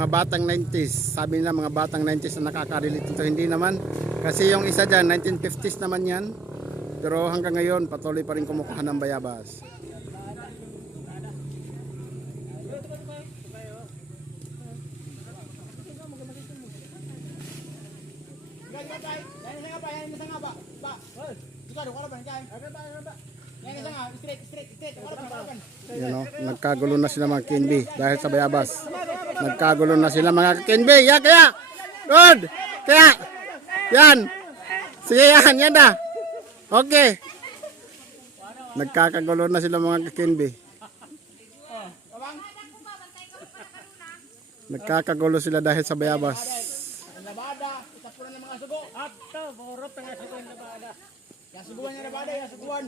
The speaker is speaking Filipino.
mga batang 90s. Sabi nila mga batang 90s na nakaka-relate ito. Hindi naman. Kasi yung isa dyan, 1950s naman yan. Pero hanggang ngayon, patuloy pa rin kumukuha ng bayabas. Yan o, nagkagulo na sila mga Kinbi dahil sa bayabas. Nagkagulo na sila mga Kinbi. Ya, kaya! Good! Kaya! Yan! Sige yan, yan na! Okay! Nagkakagulo na sila mga Kinbi. Nagkakagulo sila dahil sa bayabas. Labada, itapunan ng mga sugo. Ato, borot ang sugo ng labada. Yang suguan niya labada, yang suguan.